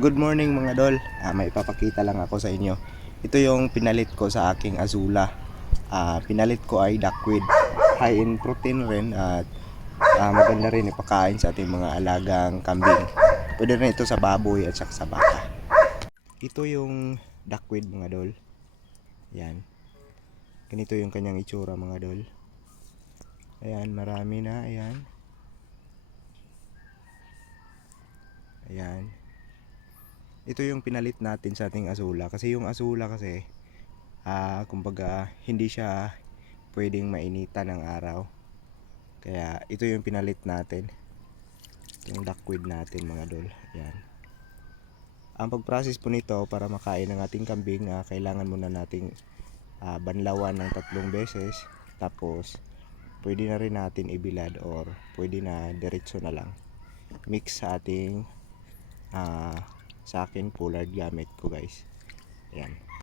Good morning mga dol. Ah, may ipapakita lang ako sa inyo. Ito yung pinalit ko sa aking azula. Ah, pinalit ko ay duckweed. High in protein rin at ah, maganda rin ipakain sa ating mga alagang kambing. Pwede rin ito sa baboy at sa baka. Ito yung duckweed mga dol. Yan. Ganito yung kanyang itsura mga dol. Ayan, marami na. Ayan. Ayan. Ito yung pinalit natin sa ating azula. Kasi yung azula kasi, ah, kumbaga, hindi siya pwedeng mainitan ng araw. Kaya, ito yung pinalit natin. Yung duckweed natin mga dol. Ayan. Ang pag-process po nito para makain ng ating kambing, ah, kailangan muna nating ah, banlawan ng tatlong beses. Tapos, pwede na rin natin ibilad or pwede na diretso na lang. Mix sa ating ah, sa akin pollard gamit ko guys. Ayan.